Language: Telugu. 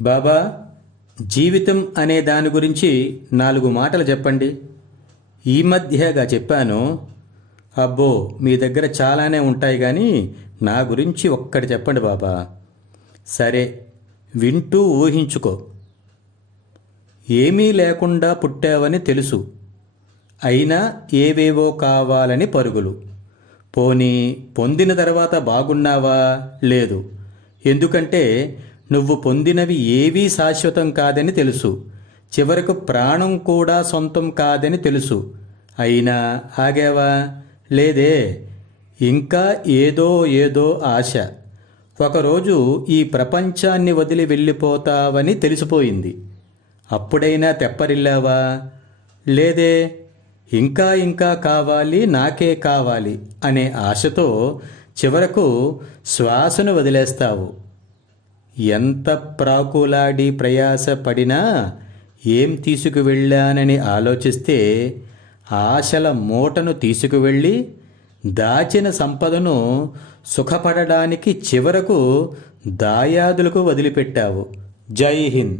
బాబా జీవితం అనే దాని గురించి నాలుగు మాటలు చెప్పండి. ఈ మధ్యగా చెప్పాను అబ్బో మీ దగ్గర చాలానే ఉంటాయి కానీ నా గురించి ఒక్కటి చెప్పండి బాబా. సరే వింటూ ఊహించుకో. ఏమీ లేకుండా పుట్టావని తెలుసు. అయినా ఏవేవో కావాలని పరుగులు. పోనీ పొందిన తర్వాత బాగున్నావా? లేదు. ఎందుకంటే నువ్వు పొందినవి ఏవీ శాశ్వతం కాదని తెలుసు. చివరకు ప్రాణం కూడా సొంతం కాదని తెలుసు. అయినా ఆగావా? లేదే. ఇంకా ఏదో ఏదో ఆశ. ఒకరోజు ఈ ప్రపంచాన్ని వదిలి వెళ్ళిపోతావని తెలిసిపోయింది. అప్పుడైనా తెప్పరిల్లావా? లేదే. ఇంకా ఇంకా కావాలి నాకే కావాలి అనే ఆశతో చివరకు శ్వాసను వదిలేస్తావు. ఎంత ప్రాకులాడి ప్రయాసపడినా ఏం తీసుకువెళ్ళానని ఆలోచిస్తే ఆశల మూటను తీసుకువెళ్ళి దాచిన సంపదను సుఖపడడానికి చివరకు దాయాదులకు వదిలిపెట్టావు. జై హింద్.